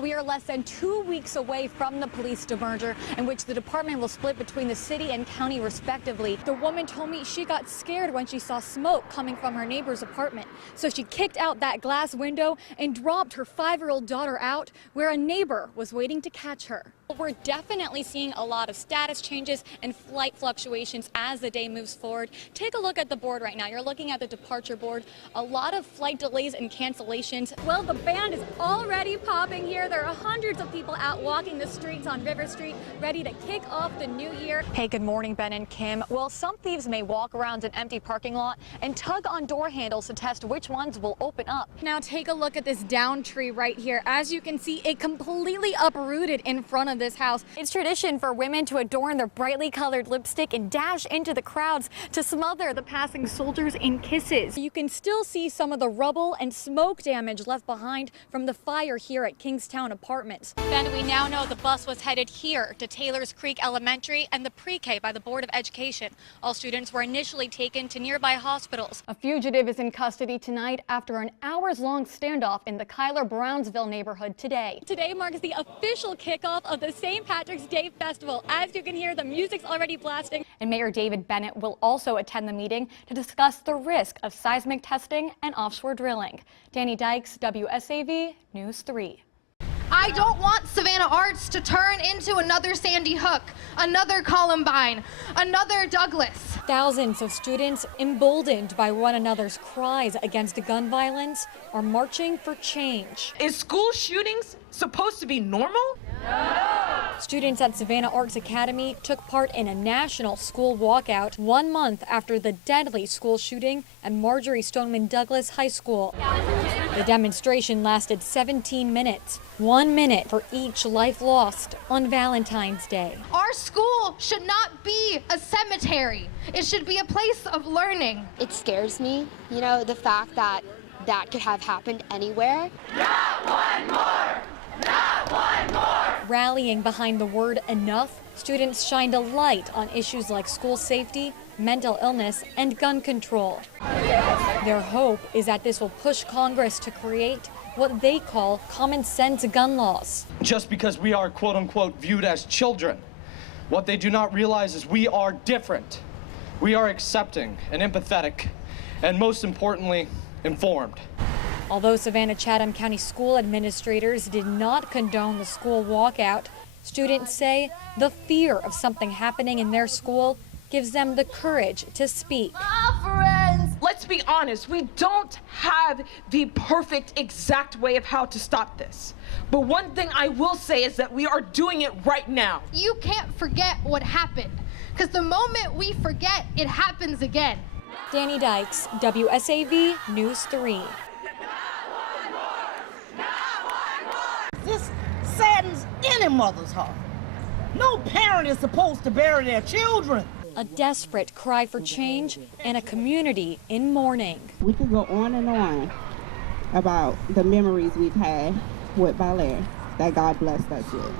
We are less than 2 weeks away from the police demerger, in which the department will split between the city and county respectively. The woman told me she got scared when she saw smoke coming from her neighbor's apartment. So she kicked out that glass window and dropped her 5-year-old daughter out where a neighbor was waiting to catch her. We're definitely seeing a lot of status changes and flight fluctuations as the day moves forward. Take a look at the board right now. You're looking at the departure board. A lot of flight delays and cancellations. Well, the band is already popping here. There are hundreds of people out walking the streets on River Street, ready to kick off the new year. Hey, good morning, Ben and Kim. Well, some thieves may walk around an empty parking lot and tug on door handles to test which ones will open up. Now take a look at this down tree right here. As you can see, it completely uprooted in front of this house. It's tradition for women to adorn their brightly colored lipstick and dash into the crowds to smother the passing soldiers in kisses. You can still see some of the rubble and smoke damage left behind from the fire here at Kingstown Apartments. Then we now know the bus was headed here to Taylor's Creek Elementary and the pre-K by the Board of Education. All students were initially taken to nearby hospitals. A fugitive is in custody tonight after an hours-long standoff in the Kyler Brownsville neighborhood today. Today marks the official kickoff of the St. Patrick's Day Festival. As you can hear, the music's already blasting. And Mayor David Bennett will also attend the meeting to discuss the risk of seismic testing and offshore drilling. Danni Dikes, WSAV News 3. I don't want Savannah Arts to turn into another Sandy Hook, another Columbine, another Douglas. Thousands of students, emboldened by one another's cries against gun violence, are marching for change. Is school shootings supposed to be normal? No! Students at Savannah Arts Academy took part in a national school walkout 1 month after the deadly school shooting at Marjorie Stoneman Douglas High School. The demonstration lasted 17 minutes, 1 minute for each life lost on Valentine's Day. Our school should not be a cemetery. It should be a place of learning. It scares me, the fact that that could have happened anywhere. Not one more! Not one more! Rallying behind the word enough, students shined a light on issues like school safety, mental illness, and gun control. Their hope is that this will push Congress to create what they call common sense gun laws. Just because we are quote unquote viewed as children, what they do not realize is we are different. We are accepting and empathetic, and most importantly, informed. Although Savannah-Chatham County school administrators did not condone the school walkout, students say the fear of something happening in their school gives them the courage to speak. Let's be honest, we don't have the perfect exact way of how to stop this. But one thing I will say is that we are doing it right now. You can't forget what happened, because the moment we forget, it happens again. Danni Dikes, WSAV News 3. This saddens any mother's heart. No parent is supposed to bury their children. A desperate cry for change and a community in mourning. We could go on and on about the memories we've had with Balair that God blessed us with,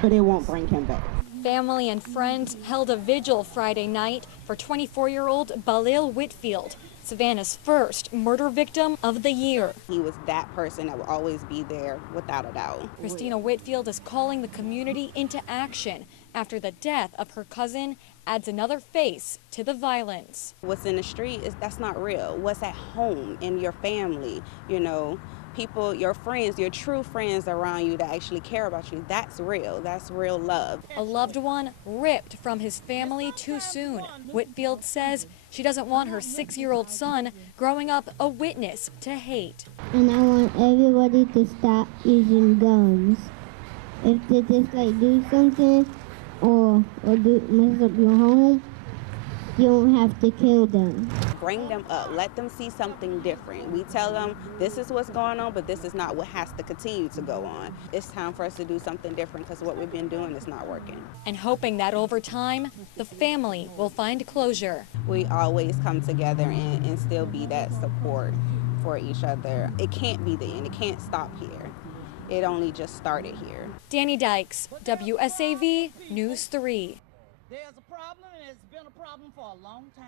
but it won't bring him back. Family and friends held a vigil Friday night for 24-year-old Balil Whitfield, Savannah's first murder victim of the year. He was that person that would always be there without a doubt. Christina Whitfield is calling the community into action after the death of her cousin adds another face to the violence. What's in the street that's not real. What's at home in your family, people, your friends, your true friends around you that actually care about you, that's real love. A loved one ripped from his family too soon. Whitfield says she doesn't want her 6-year-old son growing up a witness to hate. And I want everybody to stop using guns. If they just do something or mess up your home, you don't have to kill them. Bring them up. Let them see something different. We tell them this is what's going on, but this is not what has to continue to go on. It's time for us to do something different because what we've been doing is not working. And hoping that over time, the family will find closure. We always come together and still be that support for each other. It can't be the end. It can't stop here. It only just started here. Danni Dikes, WSAV News 3. There's a problem, and it's been a problem for a long time.